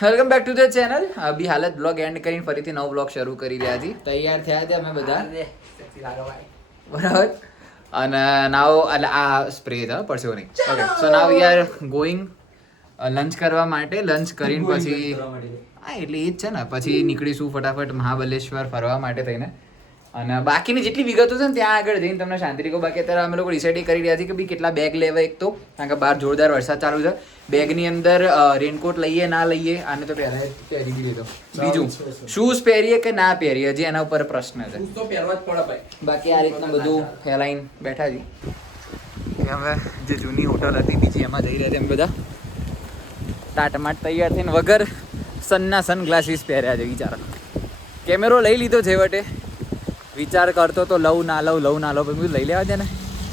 Welcome back to the channel. અભી હાલત blog and કરીને ફરીથી નવો બ્લોગ શરૂ કરી રહ્યા છીએ. તૈયાર થયા છે અમે બધા બરાબર. અને નાવ એટલે આ સ્પ્રે છે પરસેવો નહીં. Okay so now we are going lunch કરવા માટે. લંચ કરીને પછી હા એટલે એ જ છે ને પછી નીકળીશું ફટાફટ મહાબલેશ્વર ફરવા માટે થઈને. અને બાકીની જેટલી વિગતો છે ને ત્યાં આગળ જઈને તમને શાંતિથી કહું. બાકી અત્યારે અમે લોકો ડિસાઇડ કરી રહ્યા છીએ કે ભાઈ કેટલા બેગ લેવા. એક તો કારણ કે બહાર જોરદાર વરસાદ ચાલુ છે. બેગની અંદર રેનકોટ લઈએ ના લઈએ આને તો પહેલા પહેરી લીધો. બીજું શૂઝ પહેરીએ કે ના પહેરીએ હજી એના ઉપર પ્રશ્ન છે. તો પહેરવા જ પડે ભાઈ. બાકી આ રીતના બધું ફેલાઈને બેઠા છીએ કે હવે જે જૂની હોટલ હતી બીજી એમાં જઈ રહ્યા છે અમે બધા ટાટમાટ તૈયાર થઈને વગર સનના સનગ્લાસીસ પહેર્યા છે. વિચારો કેમેરો લઈ લીધો છે વટે. વિચાર કરતો તો લઉં ના લઉં પછી લઈ લેવા છે ને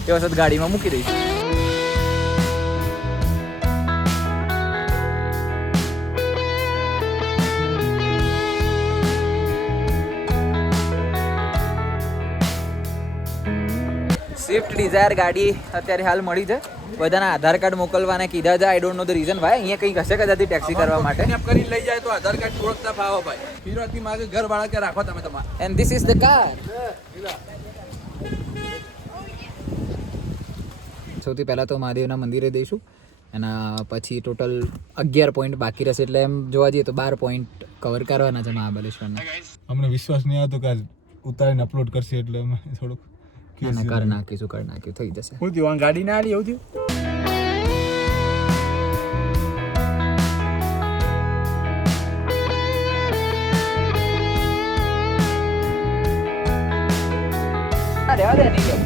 એ વખત ગાડીમાં મૂકી દઈશ. સ્વિફ્ટ ડિઝાયર ગાડી અત્યારે હાલ મળી છે. બધાના આધાર કાર્ડ મોકલવાના કીધા છે. I don't know the reason ભાઈ. અહીંયા કંઈક હશે કદાચ ટેક્સી કરવા માટે કરીને લઈ જાય તો આધાર કાર્ડ ઓળખતા ફાવો ભાઈ. ફિરવાથી માગે ઘર ભાડા કે રાખો તમે તમારે. And this is the car. સૌથી પહેલાં તો મહાદેવના મંદિરે દઈશું એના પછી ટોટલ 11 પોઈન્ટ બાકી રહેશે. એટલે એમ જોવા જઈએ તો 12 પોઈન્ટ કવર કરવાના છે મહાબલેશ્વરના. અમને વિશ્વાસ નહીં આવતો કે ઉતારીને અપલોડ કરશે એટલે અમે થોડુંક કરી નાખીશું થઈ જશે. હું થયું ગાડી ના આલી એવું થયું. રહેવા દે નહીં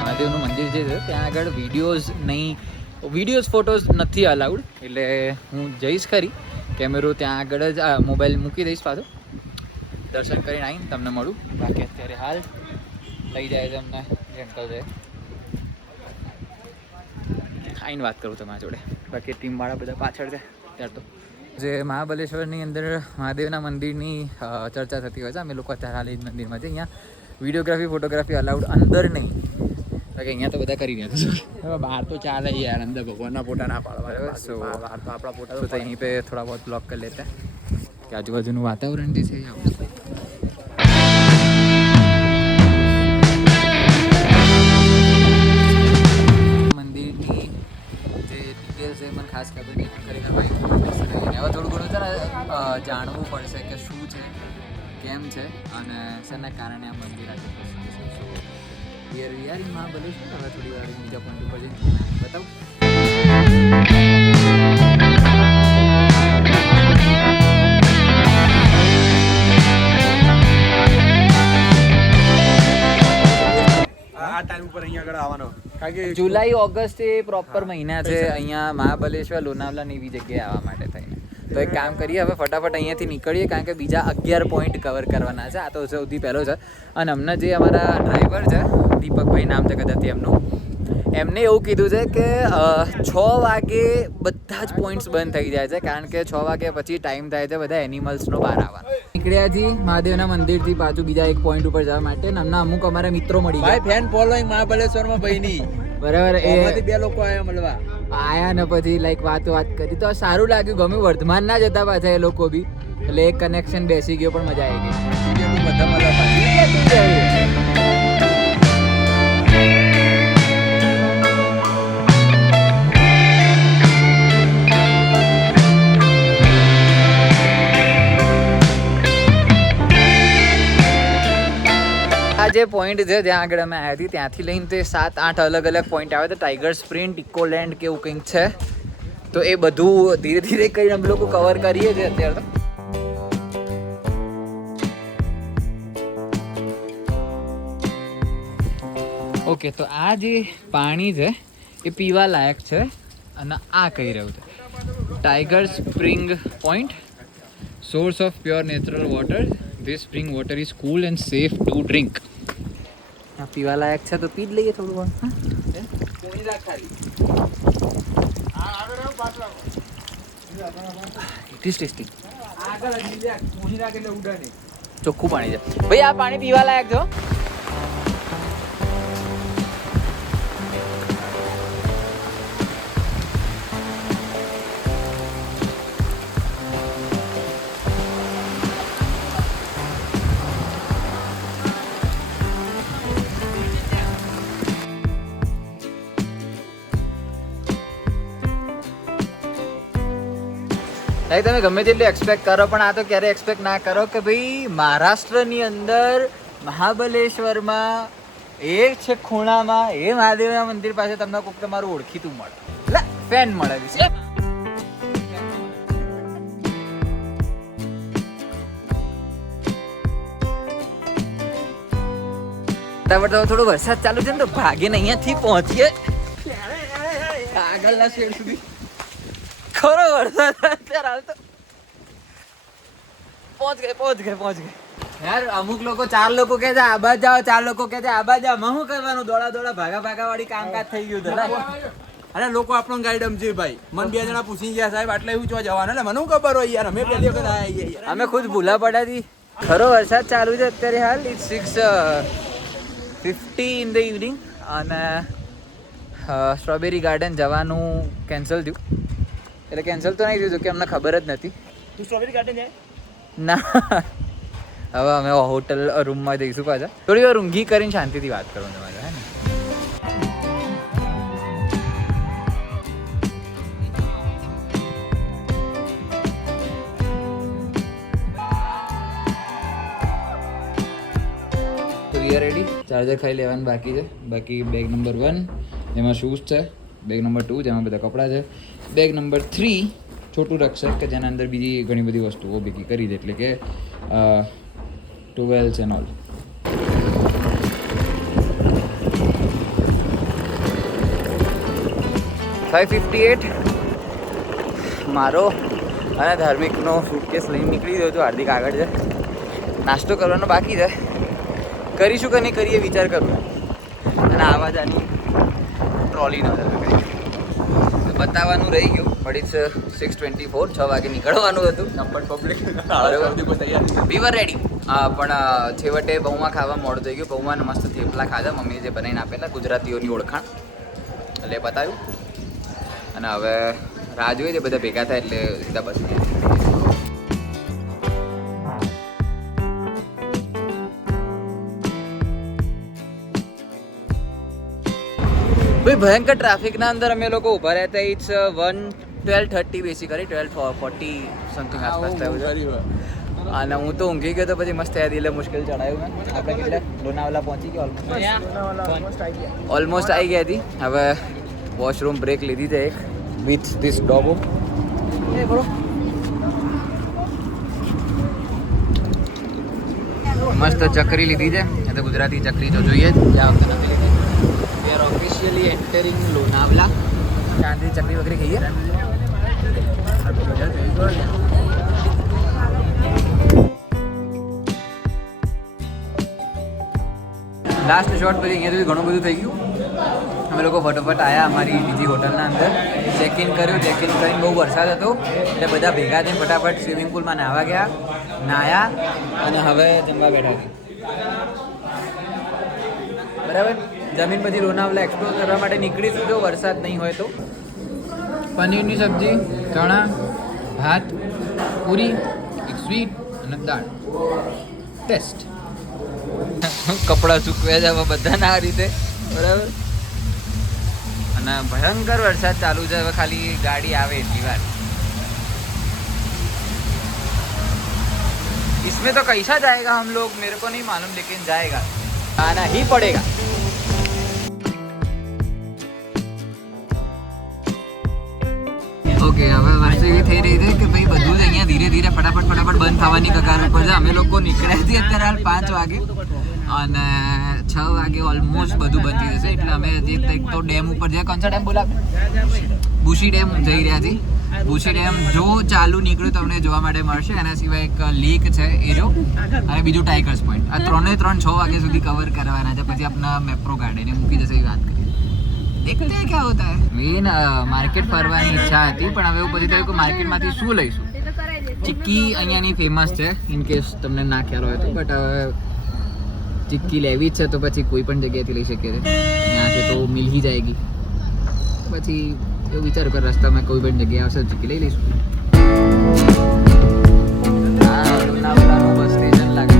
મહાદેવનું મંદિર જે છે ત્યાં આગળ વિડીયોઝ ફોટોઝ નથી અલાઉડ. એટલે હું જઈશ ખરી કેમેરો ત્યાં આગળ જ મોબાઈલ મૂકી દઈશ પાછો. દર્શન કરીને આવીને તમને મળું. બાકી અત્યારે હાલ લઈ જાય છે અમને જેન્ટલ છે આવીને વાત કરું તમારા જોડે. બાકી ટીમવાળા બધા પાછળ છે. ત્યાર તો જે મહાબલેશ્વરની અંદર મહાદેવના મંદિરની ચર્ચા થતી હોય છે. અમે લોકો અત્યારે હાલ એ જ મંદિરમાં છે. અહીંયા વિડીયોગ્રાફી ફોટોગ્રાફી અલાઉડ અંદર નહીં. બાકી અહીંયા તો બધા કરી રહ્યા છે. બહાર તો ચાલે યાર, અંદર ભગવાનના ફોટા ના પાડવા. બહાર તો આપણા ફોટા તો અહીં पे थोड़ा बहुत ब्लॉग कर लेते हैं कि આજુબાજુનું વાતાવરણ જે છે મંદિરની જે ડિટેલ્સ છે મને ખાસ ખબર નહીં. ખરેખર ભાઈ હવે થોડું ઘણું છે ને જાણવું પડશે કે શું છે કેમ છે અને શેના કારણે આ મંદિર આજે યાર મહાબલેશ્વર. હવે થોડી વાર બીજા પોઈન્ટ ઉપર જઈને બતાવું. આ ટાઈમ ઉપર અહીંયા આગળ આવવાનો કારણ કે જુલાઈ ઓગસ્ટ એ પ્રોપર મહિના છે અહીંયા મહાબલેશ્વર લોનાવલા એવી જગ્યાએ આવવા માટે થઈને. તો એક કામ કરીએ હવે ફટાફટ અહીંયાથી નીકળીએ કારણ કે બીજા 11 પોઈન્ટ કવર કરવાના છે. આ તો સૌથી પહેલો છે. અને અમને જે અમારા ડ્રાઈવર છે દીપકભાઈ નામ છે કદાચ એમનું, એમને એવું કીધું છે કે 6 વાગે બધા જ પોઈન્ટ્સ બંધ થઈ જાય છે કારણ કે 6 વાગે પછી ટાઈમ થાય છે બધા એનિમલ્સનો બહાર આવવાનો. નીકળ્યા છીએ મહાદેવના મંદિરથી પાછું બીજા એક પોઈન્ટ ઉપર જવા માટે. અમને અમુક અમારા મિત્રો મળી ગયા. ભાઈ ફેન ફોલોઈંગ મહાબલેશ્વરમાં ભાઈની બરાબર. એમાંથી 2 લોકો આયા મળવા આયા ને પછી લાઈક વાત કરી તો સારું લાગ્યું. ગમ્યું. વર્ધમાન ના જતા પાછા એ લોકો બી એટલે એક કનેક્શન બેસી ગયો પણ મજા આવી ગઈ. બધા મળવા. આ જે પોઈન્ટ છે જ્યાં આગળ અમે આવ્યા હતી ત્યાંથી લઈને તે 7-8 અલગ અલગ પોઈન્ટ આવે છે. ટાઈગર સ્પ્રિન્ટ, ઇકોલેન્ડ કે એવું કંઈક છે. તો એ બધું ધીરે ધીરે કરીને અમે લોકો કવર કરીએ છીએ અત્યારે તો. ઓકે તો આ જે પાણી છે એ પીવા લાયક છે. અને આ કહી રહ્યું છે tiger spring point, source of pure natural water. This spring water is cool and safe to drink. આ પીવા લાયક છે તો પી જ લઈએ થોડું. It is tasty. ચોખ્ખું પાણી છે ભાઈ. આ પાણી પીવા લાયક છો. લાઈક તમે ગમે તેટલું એક્સપેક્ટ કરો પણ આ તો ક્યારે એક્સપેક્ટ ના કરો કે ભાઈ મહારાષ્ટ્રની અંદર મહાબલેશ્વરમાં એક છે ખૂણામાં એ મહાદેવના મંદિર પાસે તમને કોઈક તમારું ઓળખીતું મળે એટલે ફેન મળે છે. થોડો વરસાદ ચાલુ છે ને તો ભાગીને અહીંયાથી પહોંચીએ આગળના શેડ સુધી. ખરો વરસાદ અત્યારે હાલ તો પહોંચ ગए યાર. અમુક લોકો 4 લોકો કહે છે આ બાજુ જાઓ, 4 લોકો કહે છે આ બાજુ જાઓ. હું કરવાનું દોડા ભાગા વાળી કામકાજ થઈ ગયું હતું. અરે લોકો આપણો ગાઈડ સમજે ભાઈ. મને 2 જણા પૂછી ગયા સાહેબ આટલે એવું ચો જવાનું એટલે મને ખબર હોય યાર. અમે પહેલી વખત આયા યાર. અમે ખુદ ભૂલા પડ્યા હતી. ખરો વરસાદ ચાલુ છે અત્યારે હાલ. ઇટ્સ 6:50 ઇન ધ ઇવનિંગ અને સ્ટ્રોબેરી ગાર્ડન જવાનું કેન્સલ થયું. એટલે કેન્સલ તો નહીં થયું કે અમને ખબર જ નથી. તું સ્ટ્રોબેરી ગાર્ડન જાય? ના હવે અમે હોટલ રૂમમાં જઈશું પાછા. થોડી વાર ઊંઘી કરીને શાંતિથી વાત કરવાનું તમારે હે ને. તો વી આર રેડી. ચાર્જર ખાઈ લેવાનું બાકી છે. બાકી બેગ નંબર 1 એમાં શૂઝ છે. બેગ નંબર 2 જેમાં બધા કપડાં છે. બેગ નંબર 3 છોટું રક્ષક કે જેના અંદર બીજી ઘણી બધી વસ્તુઓ ભેગી કરી છે એટલે કે ટુવેલ્સ એન્ડ ઓલ. $558 મારો અને ધાર્મિકનો સુટકેસ લઈને નીકળી ગયો હતો. હાર્દિક આગળ છે. નાસ્તો કરવાનો બાકી છે. કરીશું કે નહીં કરીએ વિચાર કરું. અને આવા જ આની ટ્રોલી ન બતાવવાનું રહી ગયું. બટ ઇટ્સ 6:24 6 વાગે નીકળવાનું હતું. નંબર પબ્લિક વી વર રેડી. પણ છેવટે બહુમાં ખાવા મોડું થઈ ગયું. બહુમાં મસ્ત થેપલા ખાધા મમ્મીએ જે બનાવીને આપેલા ગુજરાતીઓની ઓળખાણ એટલે બતાવ્યું. અને હવે રાહ જોઈએ છે બધા ભેગા થાય એટલે સીધા બસ. ભાઈ ભયંકર ટ્રાફિકના અંદર અમે લોકો ઊભા રહ્યા હતા. ઇટ્સ 12:30 બેસિકલી 12:40 સમથિંગ આસપાસ થયું છે. અને હું તો ઊંઘી ગયો તો પછી મસ્ત યાદ એટલે મુશ્કેલ ચડાયું મેં. આપણે કેટલા લોનાવાલા પહોંચી ગયા ઓલમોસ્ટ આવી ગયા હતી. હવે વોશરૂમ બ્રેક લીધી છે એક વિથ ધીસ ડોગો. મસ્ત ચકરી લીધી છે. એ તો ગુજરાતી ચકરી તો જોઈએ જ. આ વખતે નથી લીધી. We are officially entering Lonavala. શાંતિ ચકરી વગેરે ખાઈએ. લાસ્ટ શોટ પછી અહીંયા સુધી ઘણું બધું થઈ ગયું. અમે લોકો ફટોફટ આવ્યા અમારી બીજી હોટલના અંદર. ચેક ઇન કર્યું. ચેક ઇન કરીને બહુ વરસાદ હતો એટલે બધા ભેગા થઈને ફટાફટ સ્વિમિંગ પુલમાં નાહવા ગયા. નાહ્યા અને હવે જમવા બેઠા છે. બરાબર. જમીન પછી લોનાવલા એક્સપ્લોર કરવા માટે નીકળીશું જો વરસાદ નહીં હોય તો. પનીરની સબ્જી, ચણા, ભાત, પૂરી, એક સ્વીટ અને દાળ. ટેસ્ટ. કપડાં સૂકવ્યા છે હવે બધાના આ રીતે. બરાબર. અને ભયંકર વરસાદ ચાલુ છે. હવે ખાલી ગાડી આવે એટલી વાર. इसमें तो कैसा जाएगा हम लोग मेरे को नहीं मालूम लेकिन जाएगा. आना ही पड़ेगा. ઓકે હવે વસ્તુ એવી થઈ રહી છે કે ભાઈ બધું જ અહીંયા ધીરે ધીરે ફટાફટ બંધ થવાની કગાર ઉપર છે. અમે લોકો નીકળ્યા છીએ અત્યારે હાલ 5 વાગે અને 6 વાગે ઓલમોસ્ટ બધું બંધ થઈ જશે. એટલે અમે હજી એક તો ડેમ ઉપર જઈએ. કોણ ડેમ બોલા? બુશી ડેમ જઈ રહ્યા છીએ. બુશી ડેમ જો ચાલુ નીકળ્યું તમને જોવા માટે મળશે. એના સિવાય એક લેક છે એ જો અને બીજું ટાઈગર્સ પોઈન્ટ. આ 3 વાગ્યા સુધી કવર કરવાના છે. પછી આપણા મેપ્રો ગાર્ડન મૂકી જશે એવી વાત કરીએ. देखते हैं क्या होता है. મેન માર્કેટ ફરવાની ઈચ્છા હતી પણ હવે એવું પછી થયું કે માર્કેટમાંથી શું લઈશું. ચિક્કી અહીંયાની ફેમસ છે ઇન કેસ તમને ના ખ્યાલ હોય તો. બટ હવે ચિક્કી લેવી જ છે તો પછી કોઈ પણ જગ્યાએથી લઈ શકીએ છીએ. ત્યાંથી તો મિલ ही जाएगी. પછી એવું વિચાર કર રસ્તામાં કોઈ પણ જગ્યાએ આવશે ચિક્કી લઈ લઈશું. આ લોનાવલાનું બસ સ્ટેશન લાગે.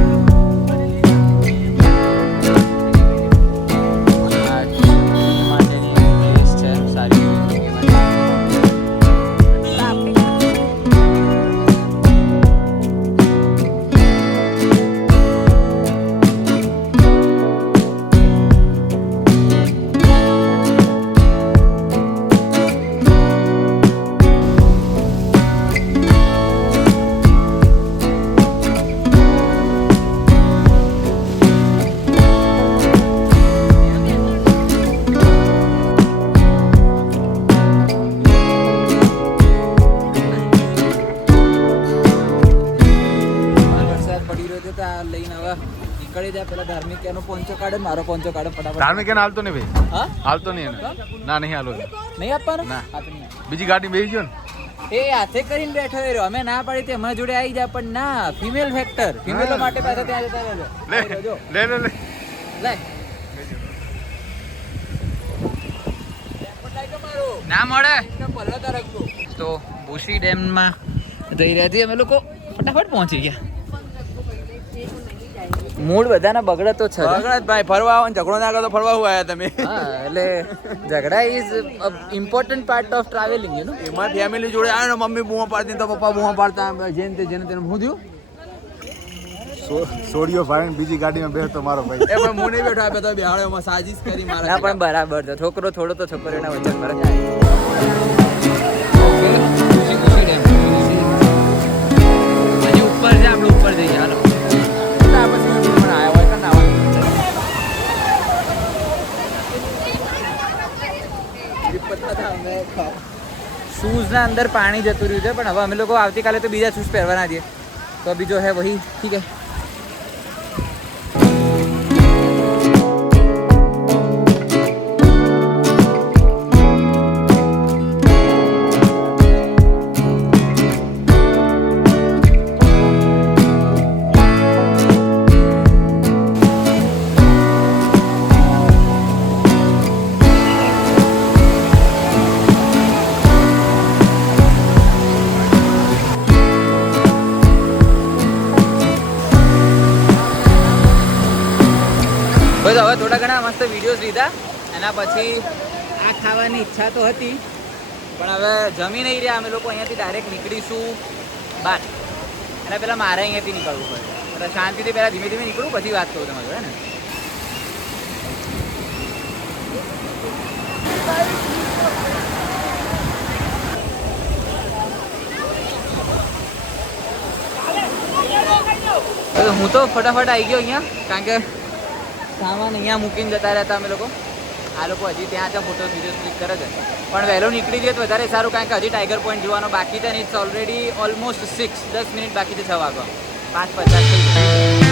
પેલા ધાર્મિક એનો પોંચો કાઢે મારો પોંચો કાઢે ફટાફટ. ધાર્મિક એને હાલતો નહીં ભાઈ, હા હાલતો નહીં એને. ના નહીં હાલો, નહીં આપવાનું ના. આપી નહીં. બીજી ગાડી બેસી ગયો ને. એ હાથે કરીને બેઠો એ રહ્યો. અમે ના પાડી તે અમારા જોડે આવી જાય પણ ના ફિમેલ ફેક્ટર ફિમેલો માટે પાછા ત્યાં જતા રહેજો. લે જો લે લે લે. લે ના મળે તો ભૂસી ડેમમાં જઈ રહ્યા છીએ અમે લોકો. ફટાફટ પહોંચી ગયા. મૂડ બધાના બગડે તો છે જ. બગડત ભાઈ, ફરવા આવો ને ઝઘડો ના કરો તો ફરવા હું આવ્યા તમે. હા એટલે ઝઘડા is important part of travelling you know. એમાં ફેમિલી જોડે આવે ને મમ્મી બૂમો પાડતી તો પપ્પા બૂમો પાડતા, જેને તેને હું થયું સોડિયો ફાડીને બીજી ગાડીમાં બેસતો મારો ભાઈ. એ ભાઈ હું નહીં બેઠો, આ બધા બેહાડ્યોમાં સાજીશ કરી મારા. ના પણ બરાબર છે. છોકરો થોડો તો છોકરીઓના વચ્ચે ફરક આવે. ઓકે ખુશી ખુશી ડેમ હજી ઉપર છે. આપણે ઉપર જઈએ હાલો. શૂઝ ના અંદર પાણી જતું રહ્યું છે પણ હવે અમે લોકો આવતીકાલે તો બીજા શૂઝ પહેરવાના છીએ. તો અભી જો હે વહી ઠીક હે. બસ હવે થોડા ઘણા મસ્ત વિડીયોઝ લીધા. એના પછી આ ખાવાની ઈચ્છા તો હતી પણ હવે જમી નહીં રહ્યા. અમે લોકો અહીંયાથી ડાયરેક્ટ નીકળીશું બહાર. એના પહેલાં મારે અહીંયાથી નીકળવું પડે. એટલે શાંતિથી પહેલાં ધીમે ધીમે નીકળું પછી વાત કરું તમારું, હે ને. હું તો ફટાફટ આવી ગયો અહીંયા કારણ કે સામાન અહીંયા મૂકીને જતા રહેતા અમે લોકો. આ લોકો હજી ત્યાં છે, ફોટો વિડીયો ક્લિક કરે છે. પણ વહેલો નીકળી જઈએ તો વધારે સારું કારણ કે હજી ટાઈગર પોઈન્ટ જોવાનો બાકી છે. અને ઇટ્સ ઓલરેડી ઓલમોસ્ટ 10 મિનિટ બાકી છે 6 વાગવા. 5:50 થઈ ગયું.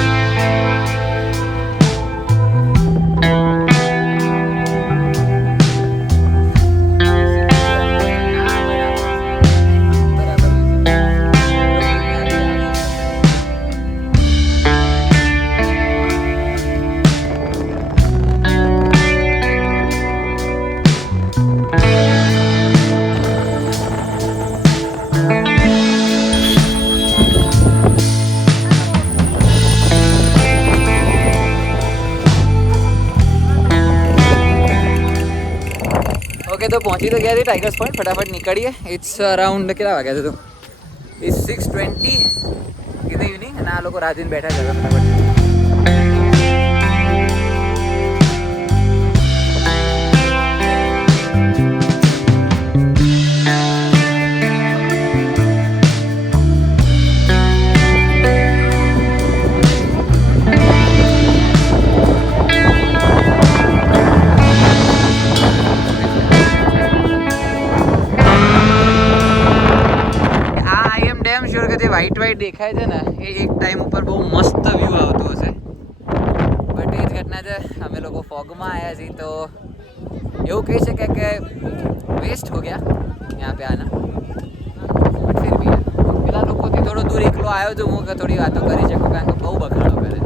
ઓકે તો પહોંચી તો ગયા છે ટાઈગર્સ પોઈન્ટ. ફટાફટ નીકળીએ. ઇટ્સ અરાઉન્ડ કેટલા વાગ્યા છે તો ઇટ્સ 6:20 ઇન ધ ઇવનિંગ. અને આ લોકો રાજીને બેઠા છે ફટાફટ. વ્હાઈટ વ્હાઈટ દેખાય છે ને એ એક ટાઈમ ઉપર બહુ મસ્ત વ્યૂ આવતો હશે. બટ એ જ ઘટના છે, અમે લોકો ફોગમાં આવ્યા છીએ તો એવું કહી શકાય કે વેસ્ટ હો ગયા યહાં पे आना. બટ ફિર ભી પેલા લોકોથી થોડો દૂર એકલો આવ્યો છું હું કે થોડી વાતો કરી શકું કારણ કે બહુ બગાડો કરે છે.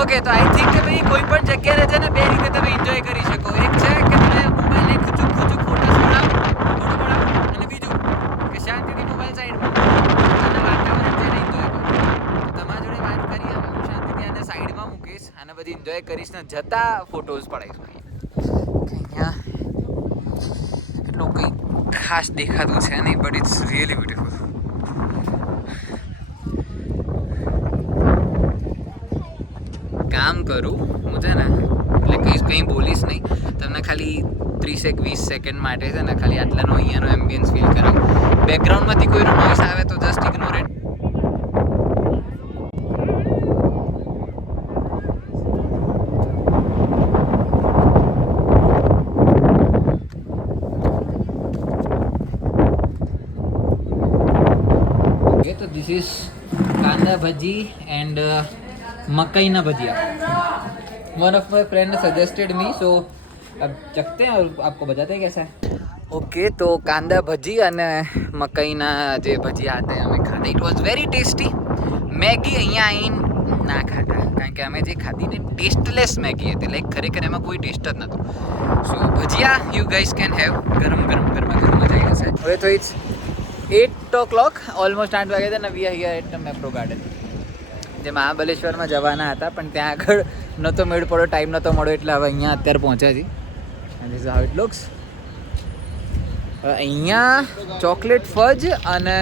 ઓકે તો આઈ થિંક કે ભાઈ કોઈ પણ જગ્યાએ છે ને બે રીતે તમે એન્જોય કરી શકો. એક છે કે તમે મોબાઈલને ખૂચું ફોટો પડાવો, અને બીજું કે શાંતિથી મોબાઈલ સાઈડમાં અને વાતાવરણ છે ને એન્જોય કરો. તમારા જોડે વાત કરી હવે હું શાંતિથી આને સાઈડમાં મૂકીશ અને બધી એન્જોય કરીશ ને જતા ફોટોઝ પડાવીશું. અહીંયા એટલું કંઈ ખાસ દેખાતું છે નહીં બટ ઇટ્સ રિયલી બ્યુટીફુલ. કામ કરું હું છે ને એટલે કંઈ બોલીશ નહીં તમને. ખાલી 30-20 સેકન્ડ માટે છે ને ખાલી આટલાનો અહીંયાનો એમ્બિયન્સ ફીલ કરાવું. બેકગ્રાઉન્ડમાંથી કોઈનો નોઈસ આવે તો જસ્ટ ઇગ્નોર ઇટ. ઇઝ કાંદા ભજી એન્ડ મકાઈના भजिया one of my friend suggested me so अब चखते हैं और आपको बताते हैं कैसा है ओके तो कांदा भजी અને મકાઈના જે ભજીયા હતા અમે ખાધા it was very tasty Maggi અહીંયા આવીને ના ખાતા કારણ કે અમે જે ખાધી ને ટેસ્ટલેસ મેગી હતી લાઈક ખરેખર એમાં કોઈ ટેસ્ટ જ નહોતો સો ભજીયા યુ ગાઈઝ કેન હેવ ગરમ ગરમ ગરમા ગરમ મજા આવી જશે હવે તો ઇટ્સ 8 o'clock ઓલમોસ્ટ 8 વાગ્યા હતા ને we are here at Mapro garden જે મહાબલેશ્વરમાં જવાના હતા પણ ત્યાં આગળ નહોતો મેળ પડ્યો ટાઈમ નહોતો મળ્યો એટલે હવે અહીંયા અત્યારે પહોંચ્યા છીએ and this how it looks અહીંયા ચોકલેટ ફજ અને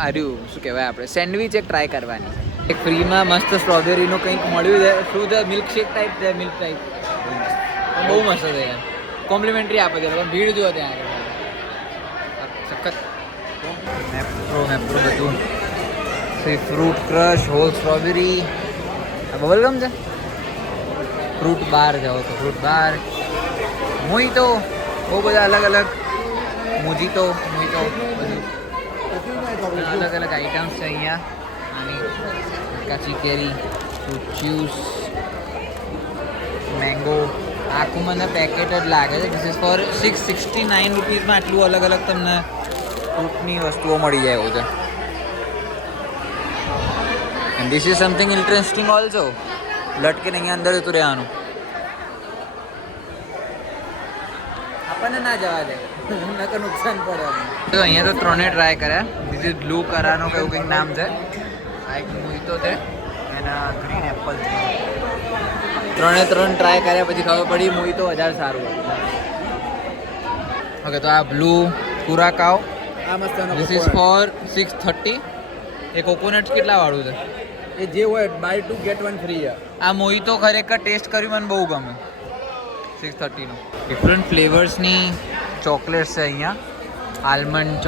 આર્યું શું કહેવાય આપણે સેન્ડવિચ એક ટ્રાય કરવાની એક ફ્રીમાં મસ્ત સ્ટ્રોબેરીનું કંઈક મળ્યું છે શું છે મિલ્કશેક ટાઈપ છે મિલ્ક ટાઈપ બહુ મસ્ત છે યાર કોમ્પ્લિમેન્ટરી આપે છે પણ ભીડ જુઓ ત્યાં આગળ સખત મેપ્રો બધું ફ્રૂટ ક્રશ હોલ સ્ટ્રોબેરી બબલગમ છે ફ્રૂટ બાર જાઓ તો ફ્રૂટ બાર મોહિતો બહુ બધા અલગ અલગ મોજીતો બધું અલગ અલગ આઈટમ્સ છે અહીંયા આની કાચી કેરી ફ્રૂટ જ્યુસ મેંગો આખું મને પેકેટ જ લાગે છે ધીસ ઇઝ ફોર 669 રૂપીઝમાં આટલું અલગ અલગ તમને ફ્રૂટની વસ્તુઓ મળી જાય એવું છે and this is something interesting also લટકીને અહીંયા અંદર જતું રહેવાનું આપણને ના જવા દે નકર નુકસાન પડે તો અહીંયા તો ત્રણે ટ્રાય કર્યા ધીસ ઇઝ બ્લુ કરાનો કે એવું કંઈક નામ છે આ એક મોહિતો છે એના ગ્રીન એપલ ત્રણે ટ્રાય કર્યા પછી ખબર પડી મોહિતો વધારે સારું ઓકે તો આ બ્લુ કુરાકાઓ આ મસ્ત this is four 630 A coconut કેટલા વાળું છે એ જે હોય બાય 2 ગેટ 1 ફ્રી છે આ મોહિતો ખરેખર ટેસ્ટ કર્યું મને બહુ ગમે 630નું ડિફરન્ટ ફ્લેવર્સની ચોકલેટ્સ છે અહીંયા almond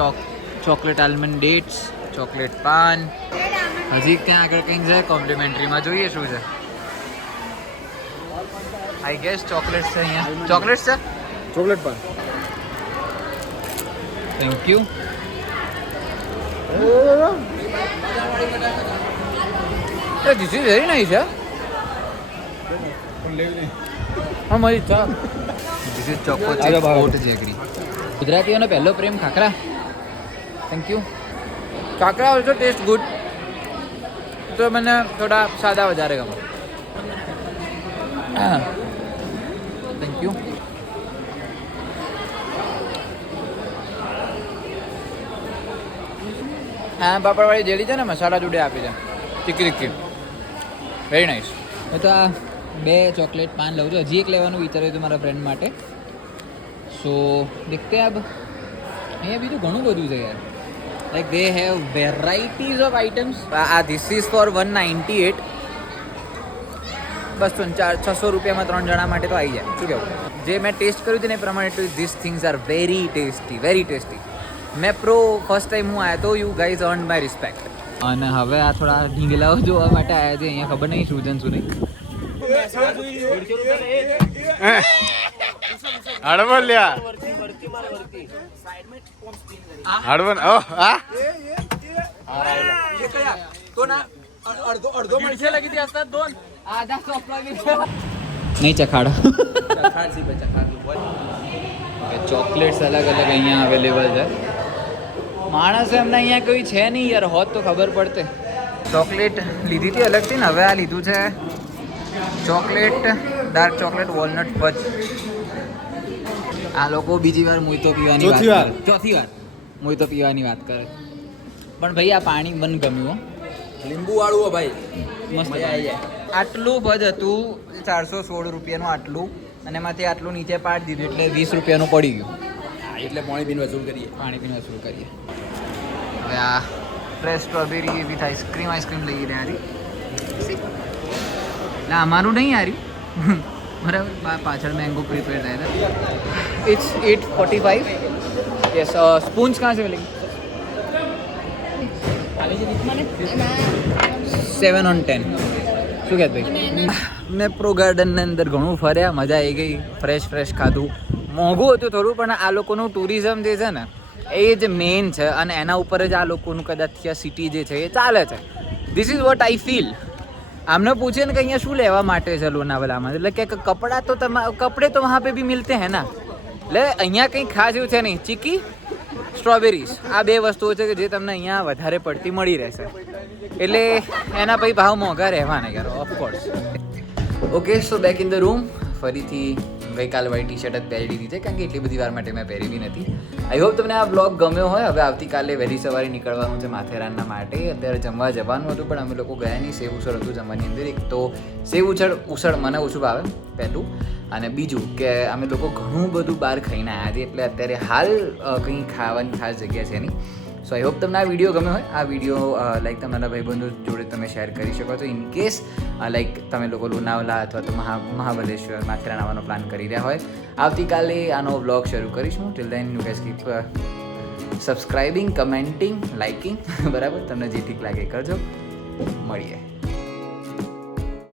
chocolate almond dates chocolate paan હજી ત્યાં આગળ કંઈક છે કોમ્પ્લિમેન્ટરીમાં જોઈએ શું છે આઈ ગેસ ચોકલેટ્સ છે અહીંયા ચોકલેટ્સ છે chocolate paan thank you this is very nice છે હા મળી ચાલ this is choco chip oat jaggery ગુજરાતીઓનો પહેલો પ્રેમ khakhra thank you khakhra also taste good તો મને થોડા સાદા વધારે ગમે થેન્ક યુ હા પાપડવાળી જેલી છે ને મસાલા જોડે આપી છે તીખી તીખી વેરી નાઇસ તો આ 2 ચોકલેટ પાન લઉં છું હજી એક લેવાનું વિચાર્યું હતું મારા ફ્રેન્ડ માટે સો દેખતે અબ અહીંયા બીજું ઘણું બધું છે યાર like they have varieties of items આ ધીસ ઇઝ ફોર 198 બસ 600 રૂપિયામાં 3 જણા માટે તો આવી જાય શું કહેવું જે મેં ટેસ્ટ કર્યું હતું ને એ પ્રમાણે to this things are very tasty Mapro first time હું આવ્યો તો you guys earn my respect અને હવે આ થોડા ઢીંગલાઓ જોવા માટે આવ્યા છે અહીંયા ખબર નહીં શું છે શું નહીં હડવન લ્યા હડવન ઓહ આ અડધો મળશે લગી હતી હસતા દોન આધા સોપલા નહીં ચખાડો ચોકલેટ્સ અલગ અલગ અહીંયા અવેલેબલ છે માણસ એમને અહીંયા કોઈ છે નહીં યાર હોત તો ખબર પડતે ચોકલેટ લીધી હતી અલગથી ને હવે આ લીધું છે ચોકલેટ ડાર્ક ચોકલેટ વોલનટ ફજ આ લોકો બીજી વાર મોહિતો પીવાની ચોથી વાર મોહિતો પીવાની વાત કરે પણ ભાઈ આ પાણી મન ગમ્યું લીંબુ વાળું હો ભાઈ મસ્ત આટલું ફજ હતું 416 રૂપિયાનું આટલું અને એમાંથી આટલું નીચે પાડી દીધું એટલે 20 રૂપિયાનું પડી ગયું એટલે પાણી પીને વસૂલ કરીએ હવે આ ફ્રેશ સ્ટ્રોબેરી વિથ આઈસ્ક્રીમ લઈ રહ્યા હતી ના અમારું નહીં આવ્યું બરાબર પાછળ મેંગો પ્રિપેર થાય था इट्स 8:45 यस स्पून्स कहाँ से मिलेंगे 7 on 10 શું કહેત ભાઈ મેપ્રો ગાર્ડનની અંદર ઘણું ફર્યા મજા આવી ગઈ ફ્રેશ ખાધું મોંઘું હતું થોડું પણ આ લોકોનું ટુરિઝમ જે છે ને એ જ મેઇન છે અને એના ઉપર જ આ લોકોનું કદાચ સિટી જે છે એ ચાલે છે. This is what I feel. આમને પૂછે ને કે અહીંયા શું લેવા માટે છે લોનાવાલામાં, એટલે કે કપડા તો કપડે તો વहाँ पे भी मिलते हैं ना. એટલે અહીંયા કંઈ ખાસ એવું છે નહીં. ચીકી, સ્ટ્રોબેરીઝ, આ 2 વસ્તુઓ છે કે જે તમને અહીંયા વધારે પડતી મળી રહેશે. એટલે એના પછી ભાવ મોંઘા રહેવાના યાર, of course. Okay, so back in the room. ફરીથી ગઈકાલે વાળી ટી શર્ટ જ પહેરી લીધી છે કારણ કે એટલી બધી વાર માટે મેં પહેરી બી નથી. આઈ હોપ તમને આ બ્લોગ ગમ્યો હોય. હવે આવતીકાલે વહેલી સવારે નીકળવાનું છે માથેરાનના માટે. અત્યારે જમવા જવાનું હતું પણ અમે લોકો ગયા નહીં. સેવ ઉસળ હતું જમવાની અંદર. એક તો સેવ ઉસળ મને ઓછું ભાવે પહેલું, અને બીજું કે અમે લોકો ઘણું બધું બહાર ખાઈને આવ્યા છીએ એટલે અત્યારે હાલ કંઈ ખાવાની ખાસ જગ્યા છે નહીં. સો આઈ હોપ તમને આ વિડીયો ગમ્યો હોય. આ વિડીયો લાઈક તમારા ભાઈબંધો જોડે તમે શેર કરી શકો છો. ઇન કેસ લાઈક તમે લોકો લોનાવલા અથવા તો મહાબલેશ્વર માથેરાન આવવાનો પ્લાન કરી રહ્યા હોય. આવતીકાલે આનો વ્લોગ શરૂ કરીશું. Till then you guys keep subscribing, commenting, liking. બરાબર, તમને જે ઠીક લાગે કરજો. મળીએ.